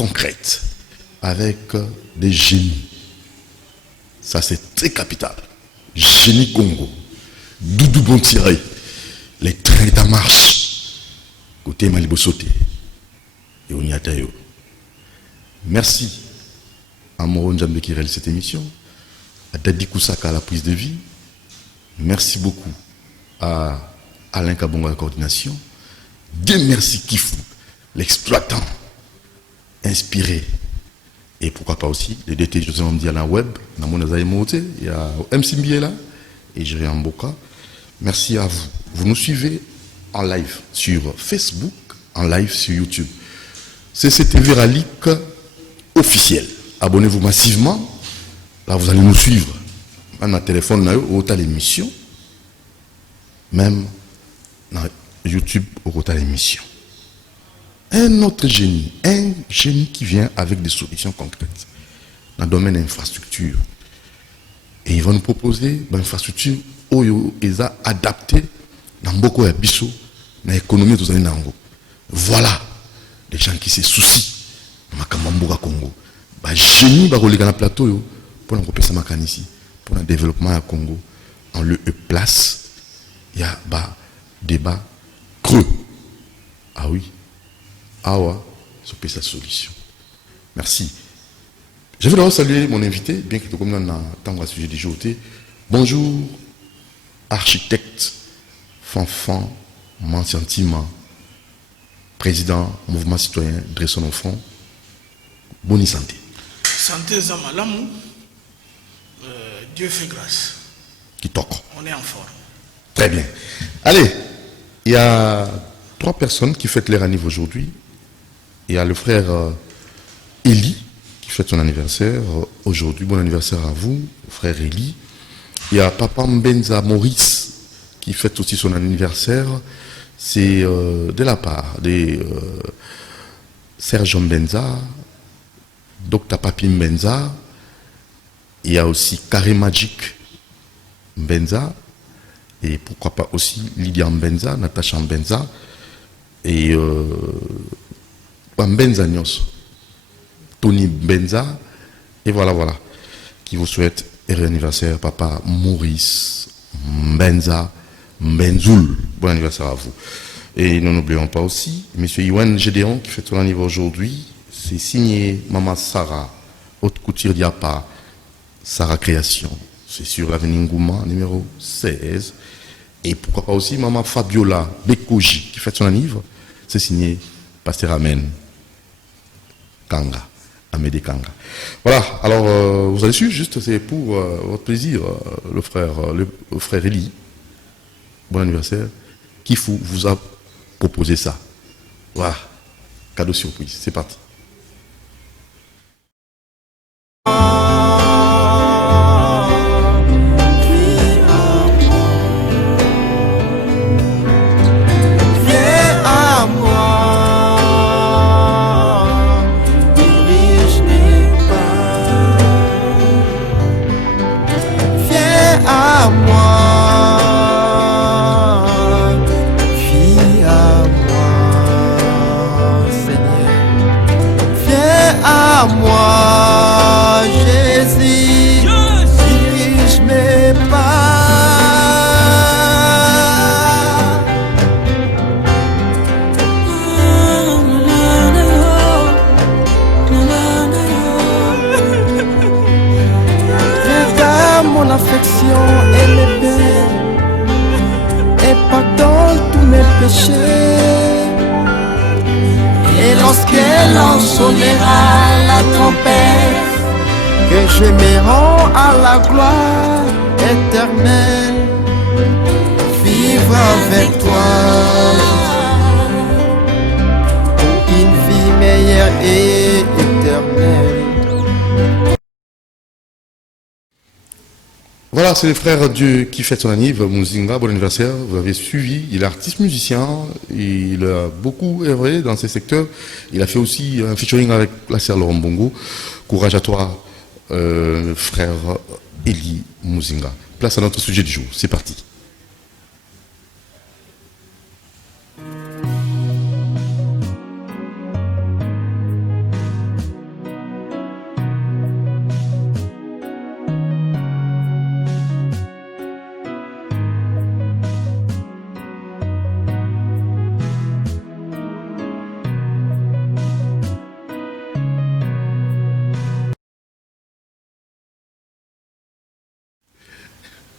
concrète, avec des génies. Ça, c'est très capital. Génie Congo, Doudou Bontiré, les trains en marche, côté Malibosoté, et Onyatayo. Merci à Moron Djambe qui réalise cette émission, à Dadi Koussaka à la prise de vie. Merci beaucoup à Alain Kabongo à la coordination. Dieu merci Kifou, l'exploitant, inspiré. Et pourquoi pas aussi, les DT José Mamdi à la web, il y a MC Mbiela et Jérémy Mboka. Merci à vous. Vous nous suivez en live sur Facebook, en live sur YouTube. C'est CTV Ralik officiel. Abonnez-vous massivement. Là, vous allez nous suivre. Même à téléphone, au tas l'émission. Même dans YouTube, au tas l'émission. Un autre génie, qui vient avec des solutions concrètes dans le domaine de l'infrastructure. Et il va nous proposer une infrastructure adaptée dans beaucoup de bisous, dans l'économie de l'année. Voilà les gens qui se soucient de Congo. Génie dans le plateau pour nous repérer ça ici, pour le développement du Congo. En lieu de place, il y a débat creux. Ah oui. C'est sa solution. Merci. Je veux d'abord saluer mon invité, bien qu'il soit comme dans le temps à sujet du jour. Bonjour, architecte Fanfan Mantiantima, président mouvement citoyen Dressons Enfants. Bonne santé. Santé Zamalamou, Dieu fait grâce. Qui toque. On est en forme. Très bien. Allez, il y a 3 personnes qui fêtent leur anniversaire aujourd'hui. Il y a le frère Eli qui fête son anniversaire aujourd'hui. Bon anniversaire à vous, frère Eli. Il y a Papa Mbenza Maurice qui fête aussi son anniversaire. C'est de la part de Serge Mbenza, Dr Papi Mbenza. Il y a aussi Carré Magic Mbenza. Et pourquoi pas aussi Lydia Mbenza, Natacha Mbenza. Et Mbenza Nyos, Tony Benza, et voilà, qui vous souhaite heureux anniversaire, papa Maurice Mbenza Mbenzoul. Bon anniversaire à vous. Et nous n'oublions pas aussi, monsieur Yohan Gédéon, qui fait son anniversaire aujourd'hui. C'est signé Maman Sarah, haute couture Diapa, Sarah Création. C'est sur l'avenue Ngouma, numéro 16. Et pourquoi pas aussi Maman Fabiola Bekoji, qui fait son anniversaire. C'est signé Pasteur Amen Kanga, Amédée Kanga. Voilà, alors vous allez suivre, juste c'est pour votre plaisir, le frère Eli. Bon anniversaire. Qui vous a proposé ça? Voilà, cadeau surprise, c'est parti. Et lorsqu'elle en sonnera la trompette, que je me rends à la gloire éternelle, vivre avec toi pour une vie meilleure et éternelle. Voilà, c'est le frère Dieu qui fête son anniversaire, Muzinga, bon anniversaire, vous l'avez suivi, il est artiste musicien, il a beaucoup œuvré dans ces secteurs, il a fait aussi un featuring avec la sœur Laurent Bongo. Courage à toi, frère Eli Muzinga. Place à notre sujet du jour, c'est parti.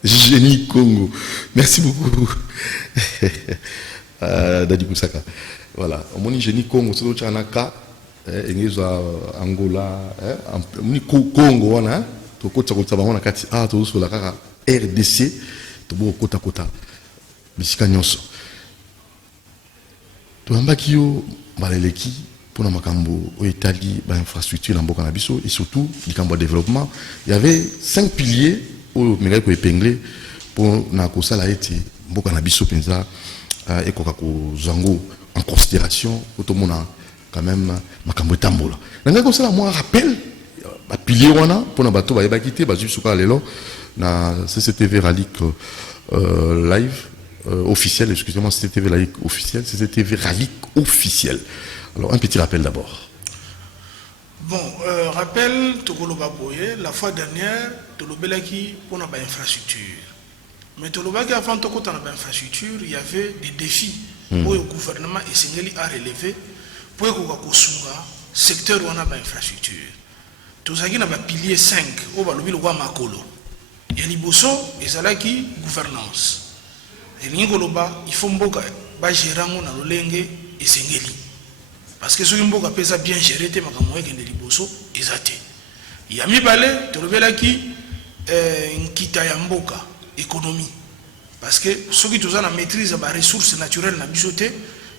Génie Congo. Merci beaucoup. Dadi Moussaka. Voilà. On dit Génie Congo, c'est l'autre Chanaka, Angola, Congo, on a, tout côté côté, on a kati, tout sur la RDC, tout beau côté côté. Bisika nyonso. Tout en bas qui yo, baleleki, pour la makambo, au Italie, l'infrastructure, l'amboka nabiso, et surtout, le cambo développement, il y avait 5 piliers au Mégale pour épingler pour na kosa la été, mboka nabiso penza, et kokako zango en considération, tout le monde a quand même makambo tambola. Nanga kosa la moi rappel, pilier wana, pour na bateau, ba quitté, ba juste souka lelo, na CCTV Ralik live, officiel, excusez-moi, CCTV Ralik officiel, CCTV Ralik officiel. Alors, un petit rappel d'abord. Bon, rappel, la fois dernière, Tolobelaki pour notre infrastructure. Mais Tolobaki, avant de notre infrastructure, il y avait des défis pour le gouvernement et Sénégal à relever pour que le secteur de l'infrastructure. Tout ça qui a un pilier 5, au Balobi, le roi Makolo. Il y a l'Iboso et Zalaki, gouvernance. Et l'Ingoloba, il faut gérer le Lenge et Sénégal. Parce que ceux qui ont bien géré, ils ont il y a mis balé, qui économie. Parce que ceux qui ont la maîtrise des ressources naturelles,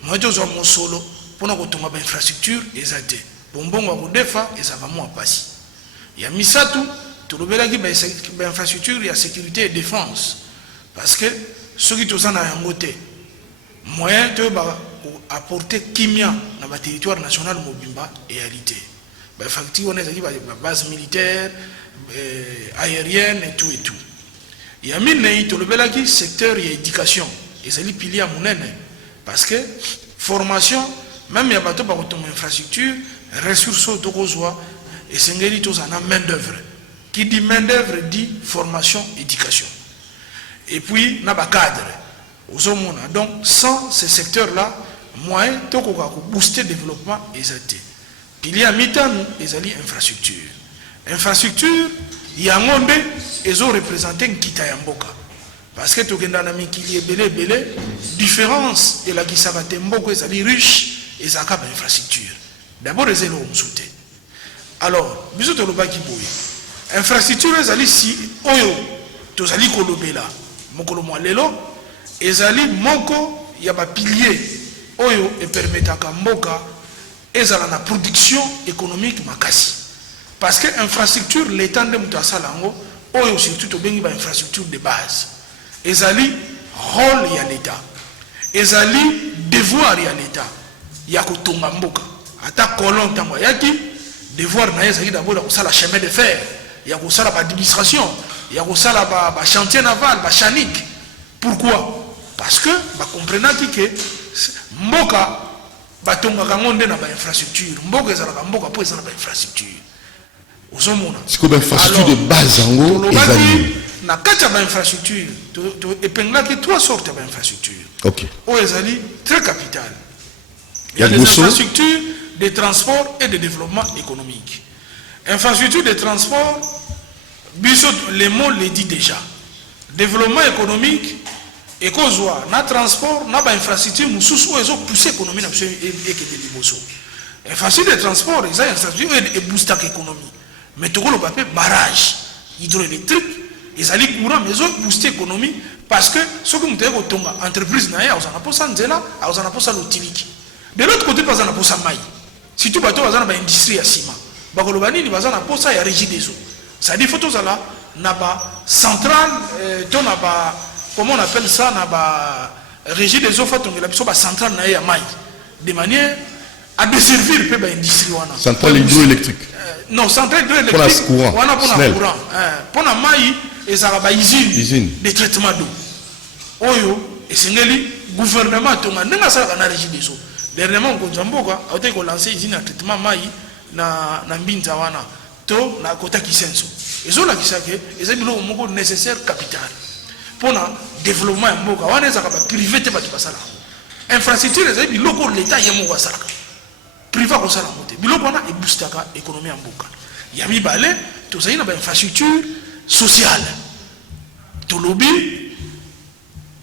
moi, je suis solo pour nous avoir une infrastructure, ils ont passé. Il y a mis ça tout, une infrastructure, il y a sécurité et défense. Parce que ceux qui ont la moyen de apporter kimia dans le territoire national mobimba et réalité. Effectivement, on a des bases militaires, aériennes et tout et tout. Il y a un secteur et éducation. Et c'est le pilier à mon parce que formation, même il y a pas de infrastructure, ressources et c'est une main d'œuvre. Qui dit main d'œuvre dit formation, éducation. Et puis, il y a un cadre. Donc, sans ces secteurs-là, moyen de booster le développement et zate. Il y a des infrastructures. Infrastructure, il y a un monde ils ont représenté un Kitayamboka. Parce que tout le monde qui est belé, différence de la qui s'abatte Mboko, ils riche et ils ont une infrastructure. D'abord, ils ont sauté. Alors, bisous de l'Oba qui bouille. Infrastructure, ils ont si, oyo, tous les kolobela, mokolo lelo, ils ont moko, il y a un pilier. Oyo et permettre à Mboka et à la production économique makasi. Parce que l'infrastructure, l'état de Moutasalango, oyo surtout au une infrastructure de base. Et ali rôle y a l'État. Et ali devoir y a l'État. Il y a Kotonga Mboka. Ata colon tango yaki devoir na yaki d'abord la chemin de fer. Il y a ça la administration. Il y a ça la chantier naval, la chanique. Pourquoi? Parce que bah comprenant que Mboka batonga kangonde na ba infrastructure mboka ezalaka mboka po ezala ba infrastructure ozomona siko ba infrastructure de base yango ezali na kati ya ba infrastructure to epengaki trois sortes ba infrastructure OK o ezali très capital. Il y a des infrastructures de transport et de développement économique. Infrastructure de transport biso les mots le dit déjà. Développement économique et kozwa na transport na ba infrastructure mususu ozo pousser économie na biso et que de liboso. Infrastructure de transport ils ont infrastructure et booster l'économie. Mais tout le papier barrage hydroélectrique ils allaient courant mais ils ont booster l'économie parce que ce que nous avons tonga entreprise na ya ozana posa nzela ozana posa lotiliki. De l'autre côté pas na posa mai. Si tu bateau ozana ba industrie ya ciment. Ba kolobani ni bazana posa ya régie des eaux. Ça dit photos là na ba centrale to na ba comment on appelle ça na ba régie des eaux fatonge la biso ba centrale na ya mai de manière à desservir pe ba industrie wana centrale hydroélectrique non centrale hydroélectrique wana pour la courant pour la mai et ça ba usine de traitement d'eau oyo esengeli gouvernement tonga ndanga sala na régie des eaux dernièrement ko jamboka a été lancé usine de traitement mai na mbinza wana to na kota kisenso ezola kisake ezabilo moko nécessaire capital pour le développement de Mboka, on est privé de Basala. Infrastructure, les biloko l'État y a mon wasaka. Privé comme ça la montée. Biloko on a et boostaka économie en Mboka. Il y a mis balai, tout ça y a une infrastructure sociale. tolobi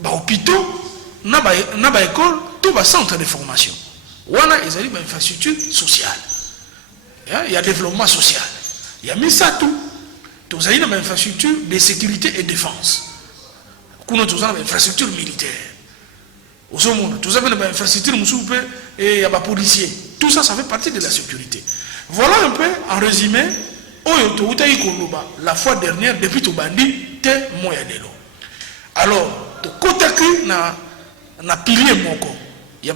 ba hôpitaux na ba école tout ba centre de formation wana ezali ba infrastructure sociale il y a développement social il y a mis ça tout ça ba infrastructure de sécurité et défense kuna tout ça ba infrastructure militaire au monde tout ça ba infrastructure musupe et ya ba policier tout ça fait partie de la sécurité. Voilà un peu en résumé la fois dernière depuis tout bandit te moya lelo. Alors to kotaki na pilier moko il y a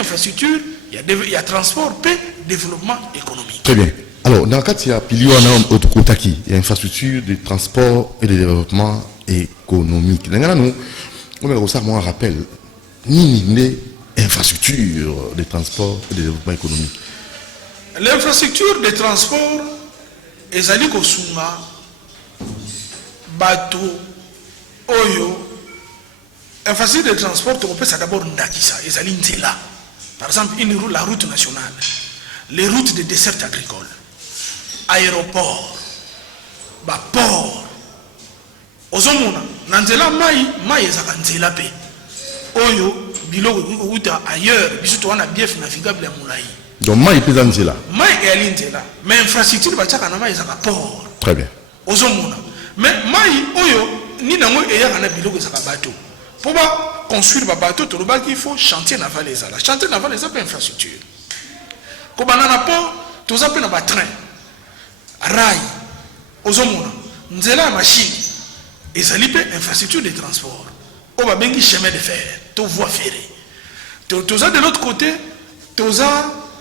infrastructure il y a transport et développement économique. Très bien. Alors dans le cas il y a pilier on to kotaki il y a infrastructure de transport et de développement économique. Nous on ça moi rappel ni infrastructure de transport et de développement économique. L'infrastructure de transport ezali kosunga bato oyo infrastructure de transport on peut ça d'abord ndakisa ezali nzela par exemple la route nationale, les routes de dessert agricole, aéroport, port ozomona na nzela mai ezaka nzela pe oyo biloko uta ailleurs biso to wana bief navigable ya mulai. Donc mai pesa nzela. Mai ezali nzela mais infrastructure bachaka na mai ezaka port. Très bien. Ozomona mais mai oyo ni nango eyaka na biloko ezaka bateau. Pour construire ba bateau to lobaki il faut chantier naval ezala. Chantier naval ezala infrastructure. Ko banana port to zape na ba train. Rail ozomona nzela machine ezali pe infrastructure de transport. On va bengi chemin de fer, to voie ferrée. Toza de l'autre côté, toza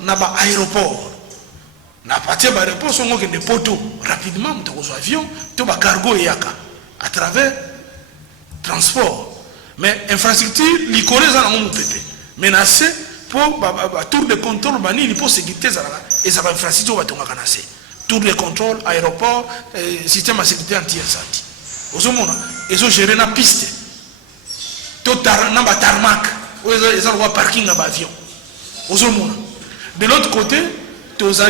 na ba aéroport. Na partir ba aéroport songo ke de poto rapidement to ko avion, to ba cargo yaka à travers transport. Mais infrastructure likole za na mo pepe. Menacé pour ba tour de contrôle bani il faut sécurité za et ça va infrastructure ba tonga kanase. Tour de contrôle aéroport, système de sécurité anti-incendie. Ozomona ezo gérer na piste. Namba tarmac, ils ont le parking à l'avion. De l'autre côté, tu as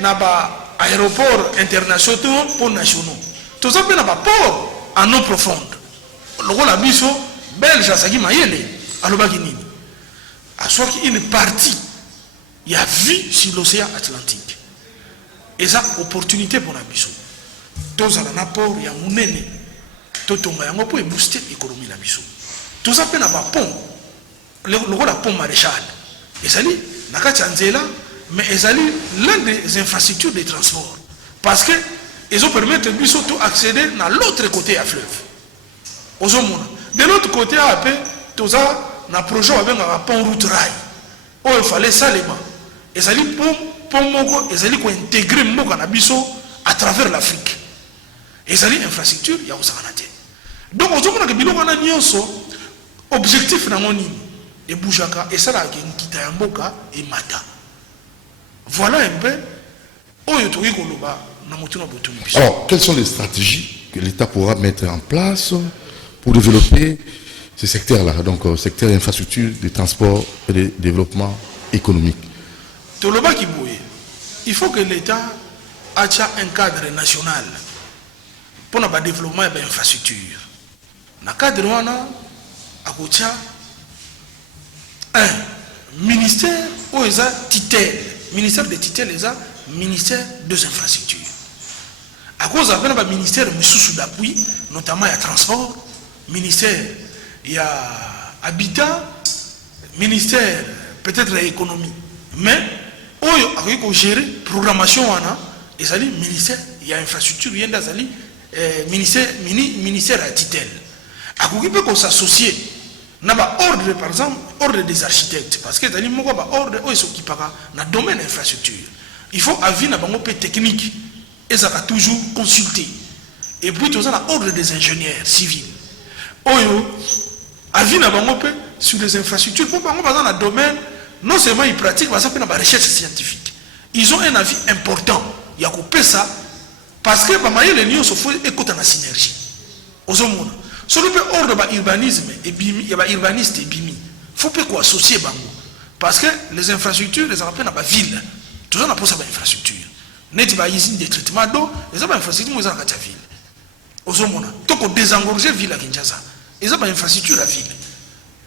naba aéroport international pour nationaux. Tu as un port en eau profonde. Le rôle abisso belge à Sagi Mayele, à l'Obaginini. À soit qu'il est parti, il y a vie sur l'océan Atlantique. Et ça, opportunité pour l'abisso. Tu as un apport, il y a un nene. Tu as un pour booster l'économie l'abisso. Tout ça peut n'avoir pont, le rôle à pont maréchal. Et ça dit, mais ils l'un des infrastructures de transport. Parce que ils ont permis de surtout accéder à l'autre côté à fleuve. De l'autre côté à peu, tout ça, un projet avec un pont route rail. Où il fallait ça les mains. Et ça dit, pont moko, ils allaient intégrer moko à travers l'Afrique. Et ça dit, infrastructure, il y a aussi un donc, on a que biloko na nyonso objectif na moni et boujaka et ça là qui kita yamboka et mata. Voilà un peu oyo to koloba na motuna botuni. Alors, quelles sont les stratégies que l'État pourra mettre en place pour développer ces secteurs-là, donc secteur infrastructure, de transport et de développement économique? Toloba ki boye. Il faut que l'État ait un cadre national pour le développement de l'infrastructure. Dans le cadre wana akotia un ministère où ils ont titel ministère de titel les a ministère des infrastructures à cause de un ministère sous d'appui notamment il y a transport ministère il y a habitat ministère peut-être l'économie mais où il gérer programmation wana et ça dit ministère il y a infrastructure il y a d'azali ministère à titel à quoi peut s'associer n'a pas ordre par exemple ordre des architectes parce que t'as dit moi pas ordre où ils s'occupent dans domaine infrastructure il faut avis n'a pas peu technique et ça va toujours consulter et puis tout ça l'ordre des ingénieurs civils oyo avis n'a pas peu sur les infrastructures pour pas dans le domaine non seulement ils pratiquent mais ça fait dans la recherche scientifique ils ont un avis important il y a coupé ça parce que les liens se font écouter la synergie aux hommes. Sur le ordre de l'urbanisme, il y a urbaniste et bimi. Il faut pas associer bango. Parce que les infrastructures, les appellent dans la ville. Tout ça n'a pas ça d'infrastructure. Net ba usine de traitement d'eau, les infrastructures dans la ville. ozomona toko désengorger ville à Kinshasa eza ba infrastructure à ville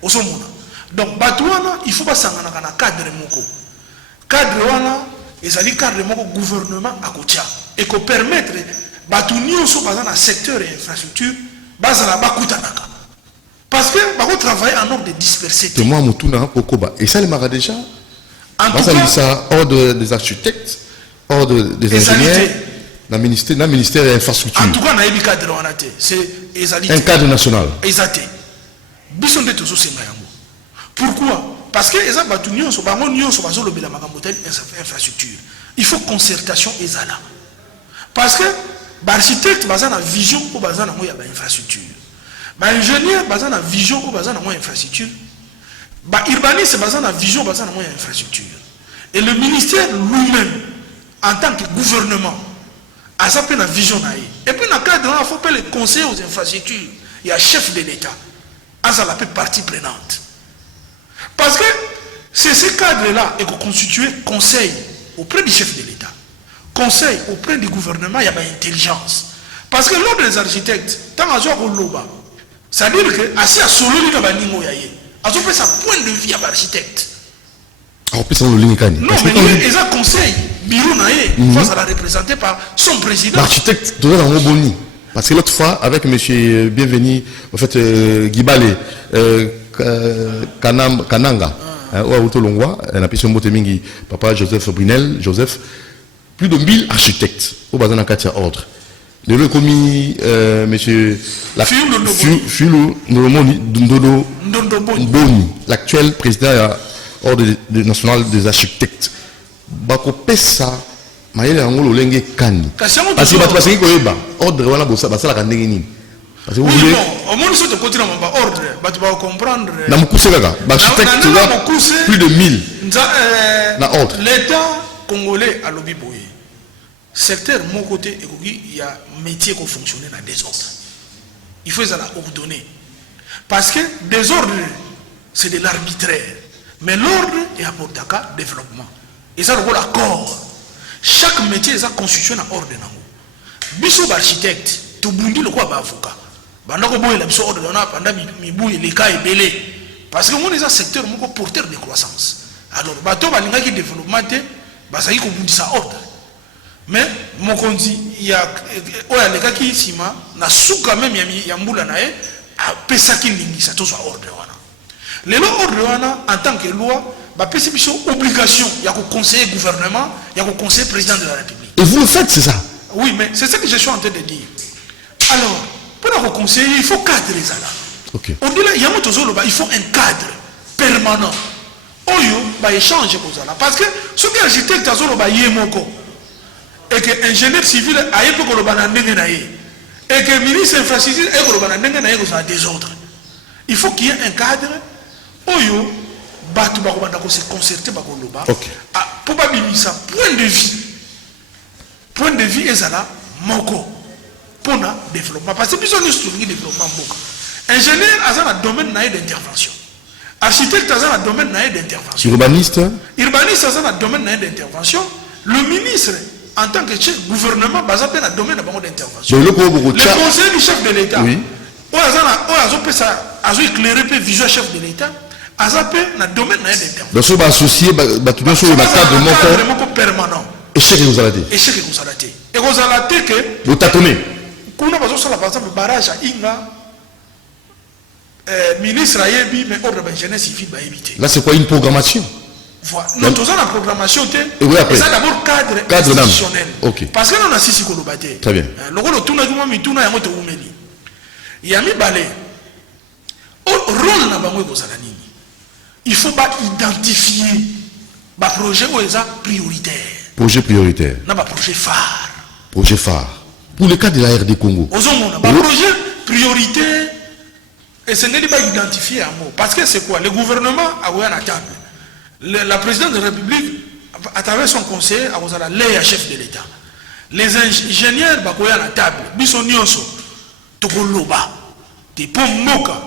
ozomona donc batouana il faut pas sangana kana cadre moko cadre wana ezali cadre moko gouvernement à kotia et ko permettre batunio so bazana secteur et infrastructure bazana bakutanaka parce que bako travailler en ordre de disperser et moi mutuna pokoba et ça le mara déjà en tout cas ça ordre des architectes ordre des ingénieurs dans le ministère de l'infrastructure. En tout cas, na cadre wana te. C'est un cadre national. Exacté. Bisonde tozo senga yango. Pourquoi? Parce que eza batu nyonso bango nyonso bazolo bela makambo tel infrastructure. Il faut concertation ezala. Parce que l'architecte baza na vision pour baza na mo ya ba infrastructure. Ba ingénieur baza na vision pour baza na mo infrastructure. Ba urbaniste baza na vision baza na mo infrastructure. Et le ministère lui-même en tant que gouvernement a sa peine vision naïe. Et puis dans le cadre il faut pas les conseiller aux infrastructures. Il y a chef de l'État. A ça la partie prenante. Parce que c'est ce cadre-là et qu'on constitue conseil auprès du chef de l'État. Conseil auprès du gouvernement, il y a une intelligence. Parce que l'ordre des architectes, tant à jouer au loba, ça veut dire que assez à solo il y a ningo yaye. À ce sa point de vue à l'architecte. Non, mais il y a un conseil, bureau naïe, face à la représentée par son président. L'architecte doit avoir un boni. Parce que l'autre fois, avec M. Bienvenu, en fait, Gibale, Kananga, on a pu se monter mingi, papa Joseph Brunel, Joseph, plus de 1000 architectes au bazar dans Katia ordre. Le commis, M. Fiulu Ndodo Boni, l'actuel président ordre national des architectes. Bako pesa mayele angolo lenge kani. Parce que parce que ordre wana bossa basala kandenge nini. Parce que vous voulez au moins sur te côté là ba ordre, ba tu vas comprendre. Na mukuse kaka, ba architecte plus de 1000. Na ordre. L'État congolais a lobby boye. Secteur mon côté il y a métier qui fonctionner dans des ordres. Il faut ça la ordonner. Parce que des ordres c'est de l'arbitraire. Mais l'ordre est à Portaka développement. Et ça le l'accord. Chaque métier est constitué dans l'ordre. Biso architecte, tu bundi le quoi avocat. Bandako boye la biso ordre on a pendant mibouye les cas est belé. Parce que mon est un secteur mon porteur de croissance. Alors bato balinga qui développement te basaki ko bundi ça ordre. Mais mon kondi il y a les gars qui sima na souka même ya mbula nae a pesaki lingi ça tout soit ordre wana. Les lois ordre en tant que loi, c'est une obligation. Il y a un conseiller gouvernement, il y a un conseiller président de la République. Et vous le faites, c'est ça? Oui, mais c'est ce que je suis en train de dire. Alors, pour le conseiller, il faut cadrer ça là. Okay. Au-delà, il faut un cadre permanent. Oyo, échange pour ça là. Parce que ce qui est architecte, et que l'ingénieur civil a un peu et que le ministre infrastructure a des ordres. Il faut qu'il y ait un cadre. Oyo, batu bakobanda ko se concerter bakoloba. OK. Pour pas ça point de vue. Point de vue ezala moko pour na développement parce que biso nous souligner développement moko. Ingénieur azana domaine naïe d'intervention. Architecte azana domaine naïe d'intervention. Urbaniste azana domaine naïe d'intervention. Le ministre en tant que chef gouvernement baza pe na domaine d'intervention. Le conseiller du chef de l'État. Oui. Azo éclairé pe vision chef de l'État. Azapé na domaine na d'intervention. Donc ça va associer batuno sur le cadre moko permanent. Échec et ozalate. Échec et ozalate. Et ozalate que le tâtonner. Kuna bazo sala par exemple barrage à Inga ministre ayebi mais ordre d'ingénieur civil ba éviter. Là c'est quoi une programmation? Voilà. Nous avons la programmation et ça d'abord cadre institutionnel. OK. Parce que nous a sisi kolobate. Très bien. Le rôle tuna kuma mituna ya moto umeli. Yami balé. Rôle na bango kozala nini? Il faut pas identifier ba projet où est prioritaire. Projet prioritaire. Na ba projet phare. Projet phare. Pour le cas de la RD Congo. Ozomona ba projet prioritaire et ce n'est pas identifié à mot parce que c'est quoi? Le gouvernement a ouvert la table. La présidente de la République à travers son conseiller a osé la chef de l'État. Les ingénieurs bakoya la table. Biso nyonso tokoloba. Te pomoka.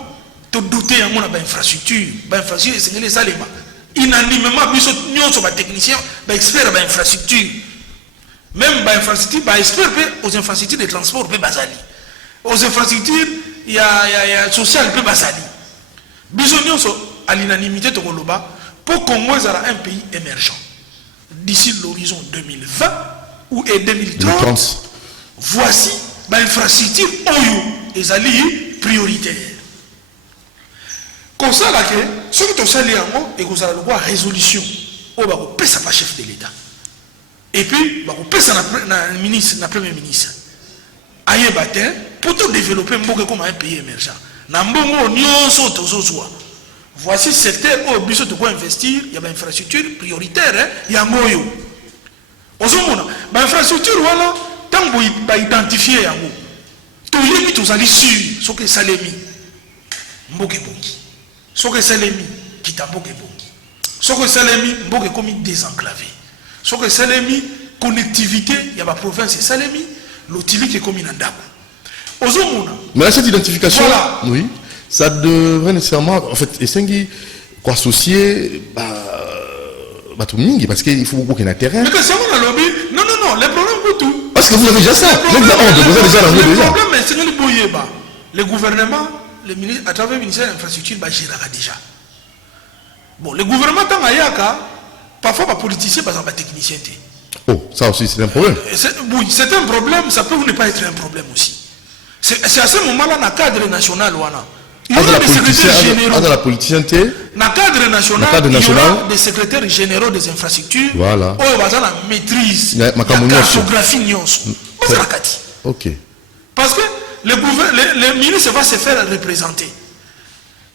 To douter en mon infrastructure, infrastructure c'est les salima. Inanimement biso nyonso ba technicien, ba expert ba infrastructure. Même ba infrastructure ba expert aux infrastructures de transport pe bazali. aux infrastructures il y a social peu basali bisogno à l'unanimité de Koloba pour Congo sera un pays émergent d'ici l'horizon 2020 ou 2030 voici l'infrastructure oyo ezali prioritaire comme ça là que ce qui tosali yango et vous allez voir résolution au ba ko pesa pas chef de l'État et puis ba ko pesa na ministre na premier ministre aye batin pour tout développer mboka comme un pays émergent na mbongo nyonso tozozwa voici secteur où biso to ko investir il y a ba infrastructure prioritaire ya moyo ozomona ba infrastructure wala tango ba identifier yango to yebi tozali sur ce que salemi mboka bongi ce que salemi kitamboka bongi ce que salemi mboka comme désenclavé ce que salemi connectivité il y a ba province salemi l'utilité est comme Nandako. Mais cette identification, voilà. Oui, ça devrait nécessairement, en fait, essayer quoi associer parce qu'il faut beaucoup qu'il y ait un terrain. Mais que c'est mon lobby. Non, les problèmes pour tout. Parce que vous avez déjà ça. Le problème, c'est que le gouvernement, le ministre, à travers le ministère de l'Infrastructure, gérera déjà. Bon, le gouvernement, tant ayaka, parfois, les politiciens, par exemple, les techniciens. Oh, ça aussi, c'est un problème. Oui, c'est un problème, ça peut ne pas être un problème aussi. C'est à ce moment-là, dans le cadre national, il y aura des secrétaires généraux. Dans la politicienté, dans le cadre national, il y aura des secrétaires généraux des infrastructures. Voilà. Où il y a la maîtrise, la cartographie. Ok. Parce que le ministre va se faire représenter.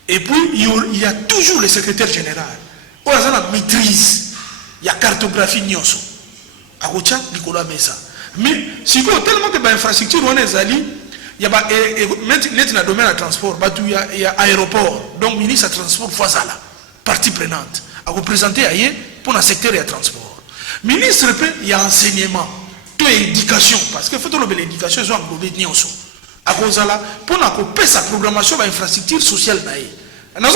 Et puis, il y a toujours le secrétaire général. Où il y a la maîtrise, il y a cartographie. Mais si vous avez tellement d'infrastructures, il y a maintenant le domaine de transport, il y a aéroport, donc ministre de transport, voilà, partie prenante, à représenter pour le secteur de transport. Ministre, il y a enseignement, tout est éducation, parce que l'éducation est englobée à cause de là, pour sa programmation de l'infrastructure sociale. Parce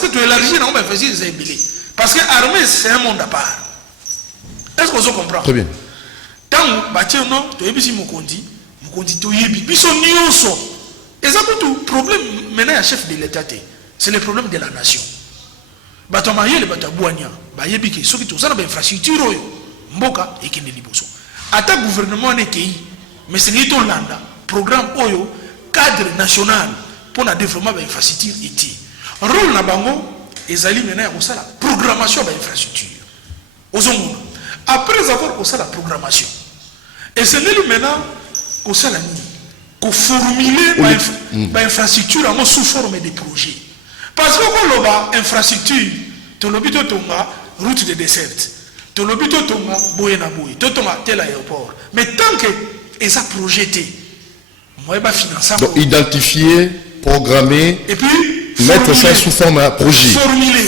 que tu élargis dans l'infrastructure, parce que l'armée, c'est un monde à part. Est-ce que vous comprenez? Très bien. Tant que tu es Mokondi, tu es biso nyonso. Et ça tout problème maintenant à chef de l'État, c'est le problème de la nation. Batamaye le batabouania, bayebi que ceux qui tout ça dans l'infrastructure mboka et qui ne liboso. Attaque gouvernement n'est qui, mais c'est l'État landa programme oyo cadre national pour le développement de l'infrastructure ici. Rôle na bango ezali maintenant à ça la programmation de l'infrastructure. Ozongo. Après avoir fait la programmation, et c'est maintenant qu'on formuler l'infrastructure sous forme de projet. Parce que quand on a infrastructure, tu as route de dessert, tu as tel aéroport. Mais tant que ça projeté, moi je financer. Donc identifier, programmer, et puis mettre ça sous forme de projet.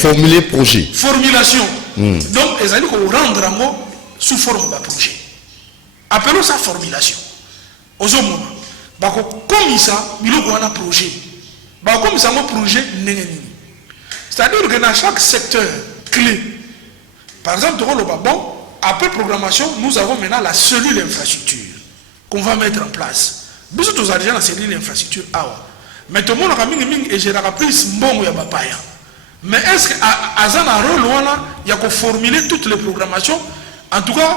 Formuler projet. Formulation. Donc ils allaient rendre sous forme de projet. Appelons ça formulation. Aux hommes, comme ça, il y a un projet. Comme ça, un projet, c'est-à-dire que dans chaque secteur clé, par exemple, après programmation, nous avons maintenant la cellule infrastructure qu'on va mettre en place. Nous avons déjà la cellule infrastructure. Mais tout le monde a mis et j'ai plus bon ou papaya. Mais est-ce qu'à un rôle, il y a qu'on formuler toutes les programmations? En tout cas,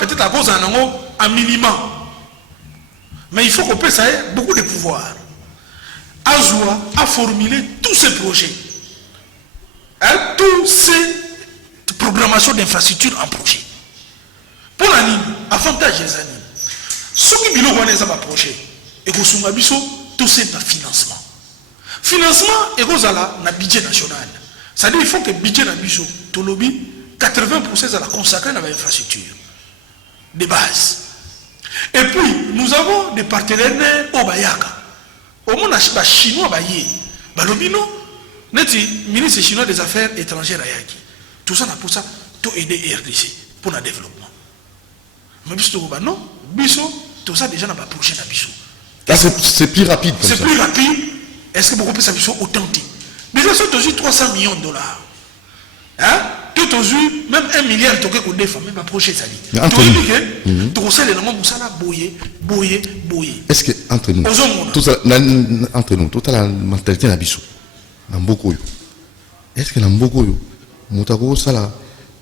peut-être à cause d'un minimum. Mais il faut qu'on puisse avoir beaucoup de pouvoir. Azoua a formulé tous ces projets. Toutes ces programmations d'infrastructure en projet. Pour l'année, avantage des années. Ce qui est un projet, et que nous avons tout c'est un financement. Financement, et que nous avons un budget national. C'est-à-dire qu'il faut que le budget national, tout le lobby, 80% à la consacrer dans l'infrastructure de base. Et puis, nous avons des partenaires au Bayaka. Au monde, les Chinois, le ministre chinois des Affaires étrangères à Yaki. Tout ça, pour ça, tout aider RDC pour le développement. Mais non, tout ça déjà n'a pas projet là, c'est plus rapide. C'est plus rapide. Est-ce que beaucoup de ça authentique? Déjà, c'est aussi 300 millions de dollars. Hein? tout aujourd'hui même 1 milliard toke ko defa même projet sali entre tu nous. dis que tu conseilles le nom ça la boyer. Est-ce que entre nous tout ça entre nous toute la mentalité na biso na mboko yo est-ce que na mboko yo mutako ça la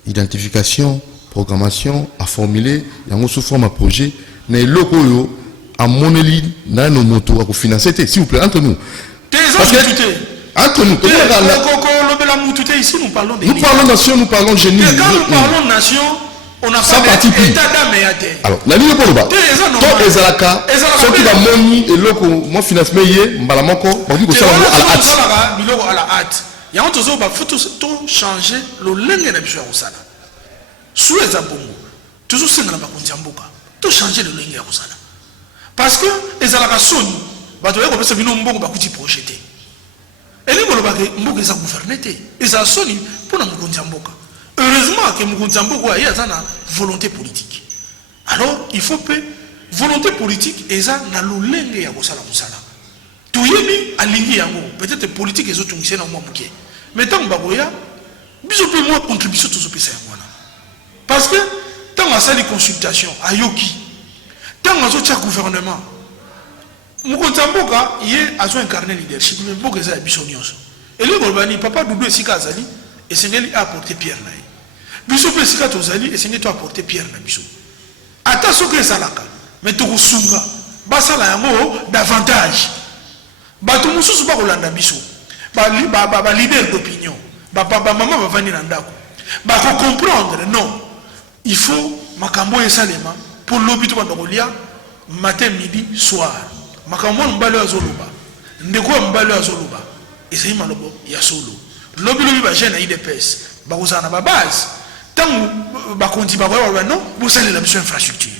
identification programmation à formuler yango sous forme à projet na eloko yo à moneli na no moto à financer s'il vous plaît entre nous parce que entre nous ici nous parlons de nation nous parlons génie quand nous parlons nation on a ça pas d'état d'âme et d'âme alors la ligne pour le bas to ezalaka ceux qui va moni eloko moi financement yé mbala moko baki ko sala à la hâte il y a un tozo ba faut tout changer le lenge na biso ya kosala sous les abongo toujours sengana ba konjamboka tout changer le lenge ya kosala parce que ezalaka soni bato ya ko pesa bino mbongo ba kuti projeter et les bolobake mboka eza gouverner te eza soni pona mokonjamboka. Heureusement que Moukounzambo a une volonté politique. Alors, il faut que volonté politique est dans le lenge ya kosala musala. Tu yemi aligné yango, peut-être politique les autres ngise na moi muké. Mais tant bagoya, biso pe moi contribution tout ce yango na. Parce que tant à sali consultation ayoki, tant à zotia gouvernement, Moukounzambo yé a zo incarner leadership, mais boka za biso nyonso. Et le golbani papa Doudou esika azali et Sengeli a apporté pierre na. Biso pe sika tozali et Sengeli to apporter pierre na biso. Ata soke salaka mais to kusunga basala yango davantage. Bato mususu ba kolanda biso. Ba leader d'opinion. Ba maman va venir na ndako. Ba ko comprendre non. Il faut makambo esalema pour l'obito ba kolia matin midi soir. Makambo mbalo azoloba. Ndeko mbalo azoloba. Ezali malobo ya solo. Lobi ba jeune IDPS ba kozana ba base tant ba konti ba wa non vous allez la mission infrastructure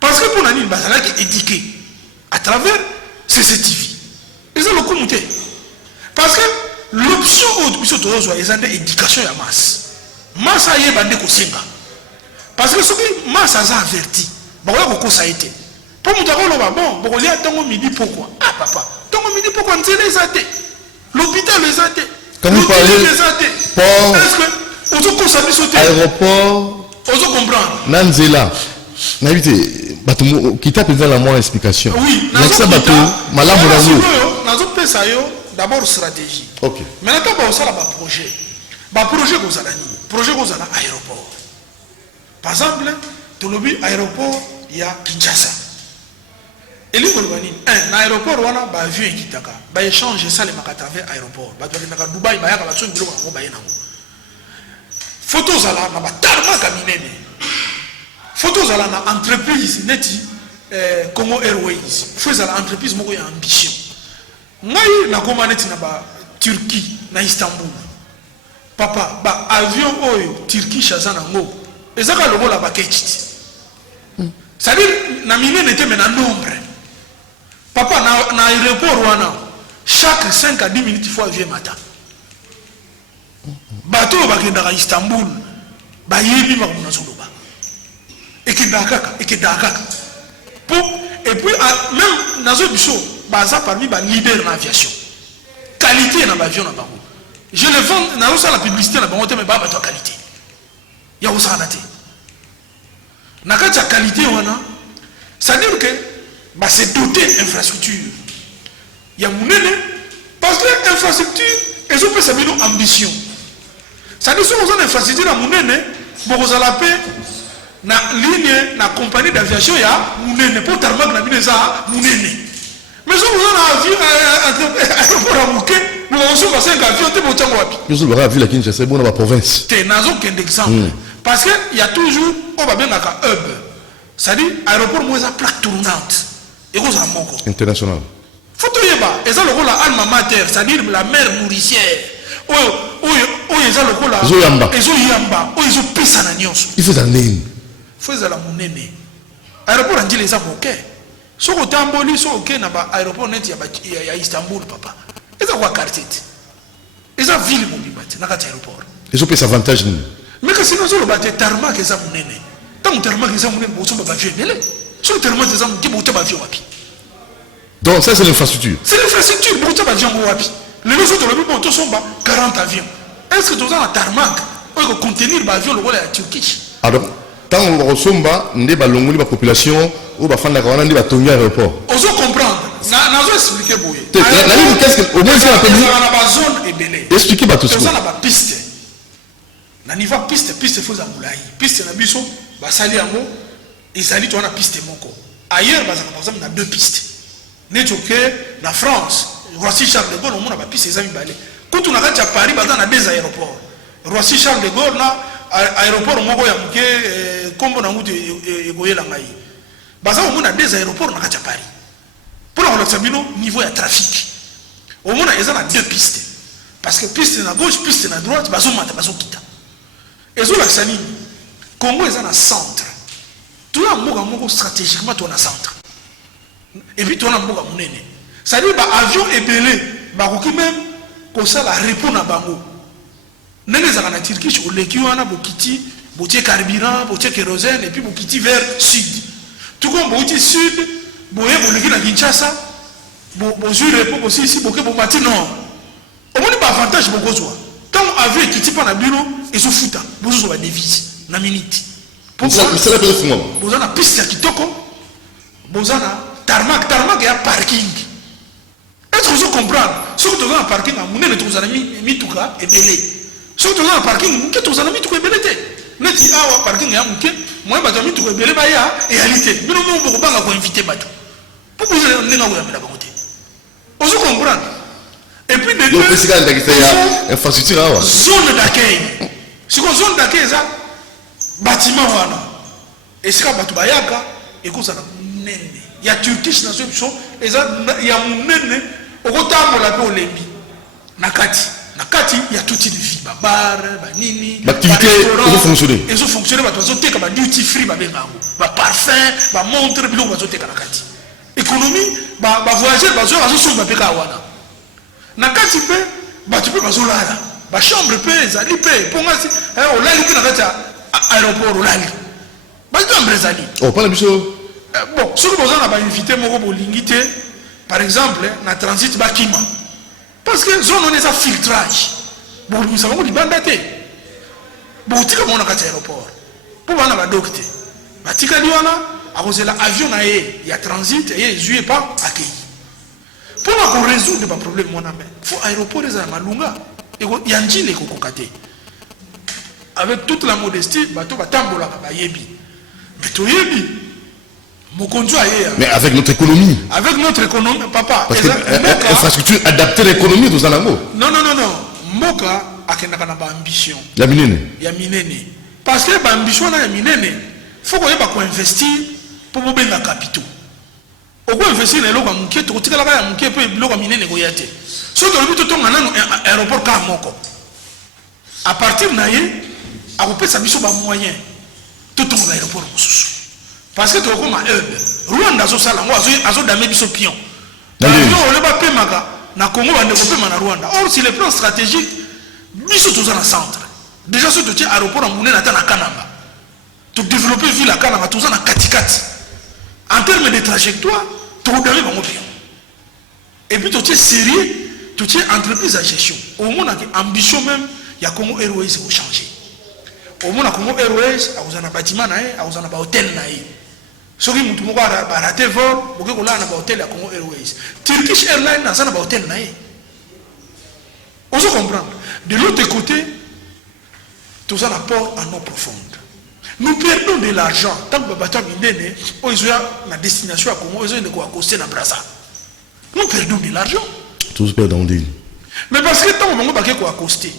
parce que pour nani ba sala qui éduquer à travers CCTV ils ont le communauté parce que l'option autre mission tozo ezande éducation ya masse aye bande ko singa parce que ce qui masse a averti ba ko kosa été pour mutako lo ba bon bo lia tango midi pourquoi ah papa tango midi pourquoi nzela ezate l'hôpital ezate. Quand vous parlez port, aéroport, Nanzela, qui t'a besoin de la moindre explication. Oui, d'abord stratégie. Ok. Maintenant, on a un projet. Projet qu'on a aéroport. Par exemple, dans le aéroport, il y a Kinshasa. Et lui, un aéroport, on a un avion qui a échangé ça les travers l'aéroport. Dubaï, il y a un photos à la tarmac à minene. Photos à la entreprise neti Congo Airways. Photos à l'entreprise moko ya ambition. Ngai na koma neti na ba Turquie na Istanbul. Papa ba avion oyo Turquie chazana ngo. Ezaka logo la bakechiti. C'est-à-dire na minene était mais na nombre. Papa na aéroport wana chaque 5 à 10 minutes il faut avion matin. Bateau bakenda à Istanbul ba yebi ba kuna soloba. Et puis même nazo biso baza parmi ba leader en aviation. Qualité na avion na bango. Je le vends nazo ça la publicité na bango mais ba bato qualité. Ya osana te. Na kati qualité wana ça dit que bah c'est doter infrastructure. Il y a monene parce que l'infrastructure ils ont fait sa ambition. Ça dit que si on a infrastructure à monene, vous allez paix na ligne na compagnie d'aviation ya monene pour tarmac na bineza monene. Mais si on a avion pour amuke, nous on va 5 avions te pour tango wapi. Nous on va vu la Kinshasa bon dans la province. C'est nazo qu'un exemple parce que il y a toujours on va bien na ka hub. Ça dit aéroport moi ça plaque tournante. Et vous avez mon international. Faut que et ça le rôle la alma mater, c'est-à-dire la mère nourricière. Oh, ils ont le rôle la. Zoyamba. Ils ont yamba. Oh, ils ont pissé na nyonso. Il faut un name. Faut ça la monene. Aéroport on dit les gens ok. So ko tamboli so ok na ba aéroport net ya Istanbul papa. Et ça quoi quartier. Et ça ville mon bibati na kati aéroport. Ils ont pris avantage ni. Mais que sinon so le baté tarmac que ça monene. Tant tarmac que ça monene bo so ba avion belé. So tarmac que ça monene bo ta ba avion wapi. Donc ça c'est l'infrastructure. C'est l'infrastructure bo ta ba avion wapi. Les autres le bon to sont 40 avions. Est-ce que tu as un tarmac oyo contenir ba avion lokola ya Turkish. Alors tant on resomba ndé ba longoli ba population ou ba fanda kawana ndé ba tongi aéroport. Ozo comprendre. Na zo expliquer boye. Qu'est-ce que au moins c'est appelé na ba zone ebele. Expliquez ba tout ça. Ça na ba piste. Na niveau piste faut za mulai. Piste na biso ba sali yango ezali to na piste moko. Ailleurs ba za par exemple na deux pistes. Nettoké na France, Roissy Charles de Gaulle on a ba piste ezami balé. Quand on a à Paris ba na deux aéroports. Roissy Charles de Gaulle na aéroport moko ya muke kombo na ngutu ekoyela ngai. Baza on a deux aéroports na kati ya Paris. Pour la sabino niveau ya trafic. Au moins ils ont deux pistes. Parce que piste na gauche, piste na droite, bazo mata bazo kita. Ezo la sani Congo est un centre. Tout un moko stratégiquement tout un centre. Et puis tout un moko munene. Ça dit ba avion ebele ba koki même ko ça la répondre à bango. Nene za na Turquie au leki wana bokiti, botie carburant, botie kérosène et puis bokiti vers sud. Tout comme bokiti sud, boye boleki na Kinshasa, bozui repos aussi ici boke bomati nord. Au moins ba avantage bokozwa. Tant avion kiti pa na biro et so futa, bozo ba devise na minute. Pourquoi c'est la peste moi. Bozo na piste ya kitoko. Bozo na tarmac ya parking. Est-ce que vous comprenez? Si vous avez un parking, vous avez un mituka et belé. Si vous avez un parking, vous avez un mituka et belé. Vous avez un parking et moi je vais mituka et belé et réalité. Mais nous ne pouvons pas inviter bateau. Pourquoi vous avez un côté? Vous comprenez? Et puis de deux, zone d'accueil. Si vous avez zone d'accueil, bâtiment et c'est quand vous avez et vous avez il y a Turkish nation et il y a munene okotambola pe olembi nakati il y a toute une vie bar nini l'activité ils ont fonctionné bato bazoteka ba duty free ba benga ba parfum ba montre biloko bazoteka nakati économie ba voyageur bazo somba pe ka wana nakati pe bato pe bazolala ba chambre pe ezali pe ponga si olali pe nakati aéroport olali ba chambre ezali pas la biso. Bon, ce que vous avez invité, par exemple, na transit Bakima. Parce que zone on est à filtrage. Bon, nous savons que les bandatés. Bon, tu as mon aéroport. Pour voir la docteur. Batika liwana, à cause de l'avion il y a transit et je n'ai pas accueilli. Pour qu'on résoudre le problème, mon ami, il faut aéroport les malunga. Et il y a un gile kokokate. Avec toute la modestie, bateau batambola bayebi. Mais tu yebi. Mais avec notre économie. Avec notre économie, papa. Parce que l'infrastructure adaptée à l'économie de Zanango. Non. Moka a une ambition. La minene. Parce que l'ambition est minene. Il faut qu'on investir pour bien la capitaux. On peut investir dans l'eau qui est tout à l'heure, qui est l'eau minene goyate. Ce que nous avons un aéroport car moko. À partir de là, on peut s'amuser par moyen. Tout le aéroport. Parce que tu as comme un hub. Rwanda a damé biso pion. L'avion on le pas pemaka na Congo va développer na Rwanda. Or sur le plan stratégique, biso tous dans le centre. Déjà ce tu as aéroport en Mouné na Kanamba. Tu développer ville à Kanamba tous dans Katikati. En termes de trajectoire, tu as damé mon pion. Et puis tu es sérieux, tu es entreprise à gestion. Au moins on a ambition même, il y a Congo Airways qui changer. Au moins Congo Airways, a un bâtiment na a un hôtel na ce qui m'a raté vol, il y a un hôtel à Congo Airways. Turkish Airlines a un hôtel. On se comprend. De l'autre côté, tout ça rapport à nos profondes. Nous perdons de l'argent. Tant que bateau mindene, ils ont la destination à Congo, ils ont de quoi accoster dans Brazza. Nous perdons de l'argent. Tout se perd en deal. Mais parce que tant que nous avons quoi accoster,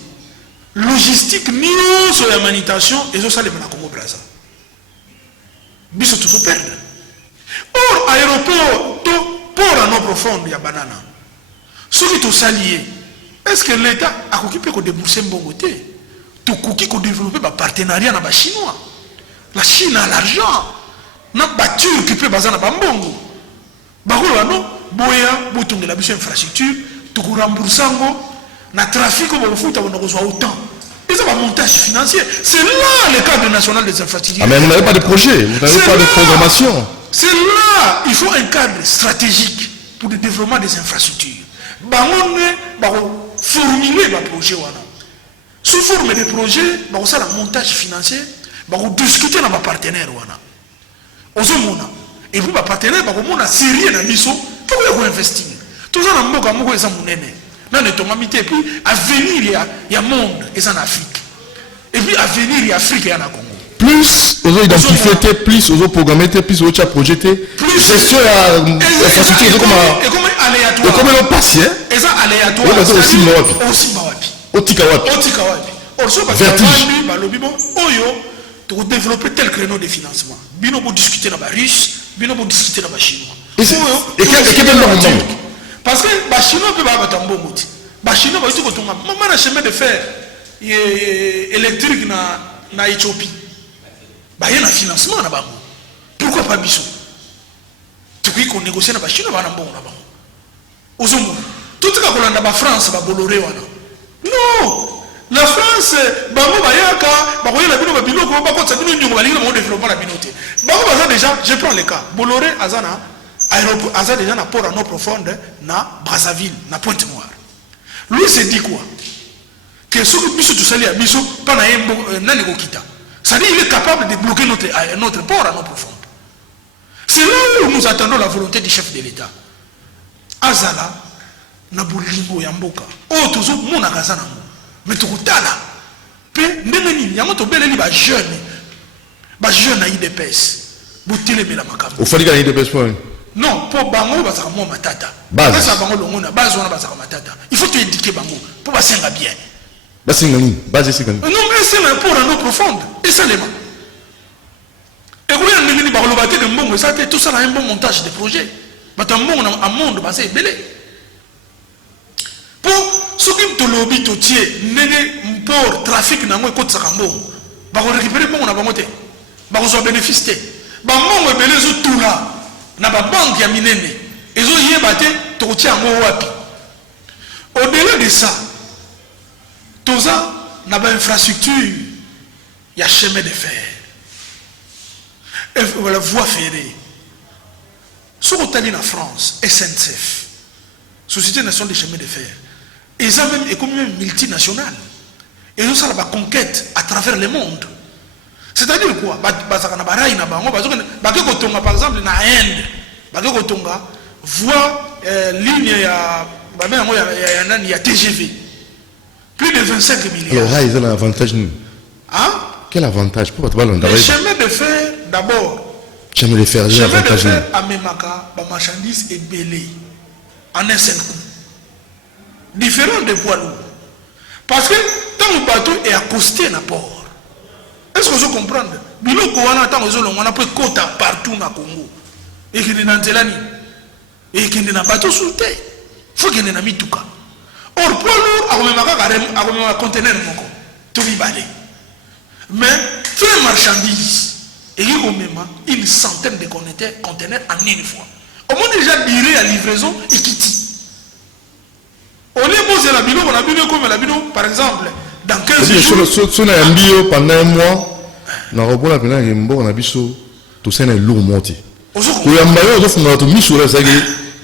logistique, nous sur la manutention, ils ont ça les à Congo Brazza. Biso tout se perdre. Or, aéroport, port à nos profondes, il y a banana. Ce qui est salié, est-ce que l'État a occupé de débourser un bon côté? Tout qui a développé un partenariat avec les Chinois. La Chine a l'argent. N'a pas battu qui peut baser dans Bambongo. Bagolo non, boya, boutongue la biso infrastructure, tout remboursango, na trafic au foot on a besoin autant. Et ça va montage financier. C'est là le cadre national des infrastructures. Ah mais vous n'avez pas de projet, vous n'avez pas de programmation. C'est là, il faut un cadre stratégique pour le développement des infrastructures. On formuler le projet. Ce sous forme de projet ça le montage financier discuter avec les partenaires et puis les partenaires ont sérieux dans biso pour investir tout ça dans mboka moko eza munene na netongami et puis avenir ya monde est en Afrique et puis avenir ya Afrique ya na Congo plus aux identifiés plus aux programmés plus aux projetés gestion à infrastructure comme aléatoire comme le patient et ça aléatoire aussi mawapi otika wapi also vertige balobi bon oyo to développer tel créneau de financement bino bo discuter na ba russe bino bo discuter na ba chinois parce que ba chinois peut ba batambongo ti ba chinois ba yuko tonga mama na chemin de fer électrique na Éthiopie ba y a un financement na bango pourquoi pas biso tu crois qu'on négocie na ba chinois ba na mbongo na bango ozomo tout ka kolanda ba France ba boloré wana non la France bango bayaka bakoyela bino babiloko bakotsa bino nyongo balinga mo développer la binoté bango baza déjà je prends le cas Bolloré azana aéroport aza déjà na port en eau profonde na Brazzaville na Pointe-Noire lui se dit quoi que ce que biso tout sali à biso pas na yembo nani ko kita ça dit il est capable de bloquer notre port en eau profonde c'est là où nous attendons la volonté du chef de l'État azala na bolingo ya mboka o tozo mona kazana mais tout là pe ndenge nini yango to beleli ba jeune na IDPS botele mela makambo au fallait gagner IDPS point non pour bango ba saka mo matata base bango longona base wana ba saka matata il faut te éduquer bango pour basenga bien basenga nini base c'est quand non mais c'est un port en eau profonde et ça les et combien ndenge ni ba kolobate de mbongo ça tout ça un bon montage de projet batambo na monde ba c'est belé pour ce qui te lobby to tie nene port trafic nango ekotsa kambo ba ko récupérer bongo na bango te ba ko so bénéficier ba mongo ebele zo tula na ba banque ya minene ezo yeba te to tia ngo wapi au-delà de ça toza na ba infrastructure ya chemin de fer et la voie ferrée sur otali na France SNCF Société Nationale des Chemins de Fer et ça même est comme une multinationale et nous ça la conquête à travers le monde c'est-à-dire quoi bazaka barai na bango bazoko kotonga par exemple na Inde bazoko kotonga voie ligne ya bamengo ya nani ya TGV plus de 25 milliards alors ils ont un avantage hein quel avantage pour pas le chemin de fer d'abord chemin de fer chemin de fer à memaka ba marchandises et belé en un seul coup différent des poids lourds parce que tant le bateau est accosté na port est-ce que vous comprenez biloko wana tant que on a peut quota partout na Congo et qui est dans Zelani et qui est dans bateau sur terre faut qu'il y ait na mituka or poids lourd a même un conteneur moko to libale mais très marchandise et il y a même une centaine de conteneurs en une fois au moins déjà duré à livraison et quitte. On est posé la bino, on a bino comme la bino, par exemple, dans 15 jours. Si on a un bio pendant un mois, on a repris la peine, on a biso, tout ça est lourd monté. On a mbayo, on a mis sur la saga,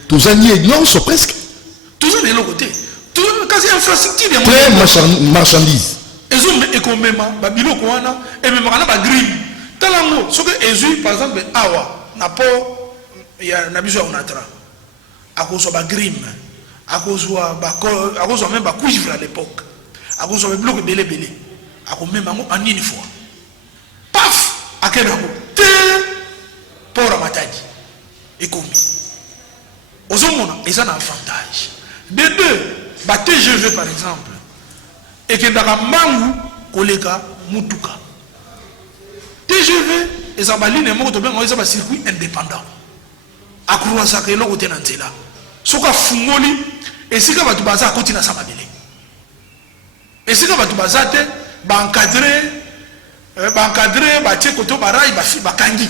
tout ça n'y est non, c'est presque. Tout ça est de l'autre côté. Tout ça quasi infrastructure. Très marchandise. Et ça, et comme même, babilo koana, et même on a ba green. Talango, ce que Ezu, par exemple, awa, n'a pas, il y a un abus on a tra, à cause de ba green. À cause de même cuivre à l'époque, à cause de bloc belé, à cause même en une fois. Paf, à quel moment pour la matadi et comme aux hommes, ils ont un avantage. De deux, TGV par exemple, et que dans la mangu, kolega, mutuka. TGV, ils ont un circuit indépendant. À quoi ça que l'on est là. Soka fungoli et si ka batu baza koti na samabele et si ka batu baza te ba encadrer ba tie koto barai ba kangi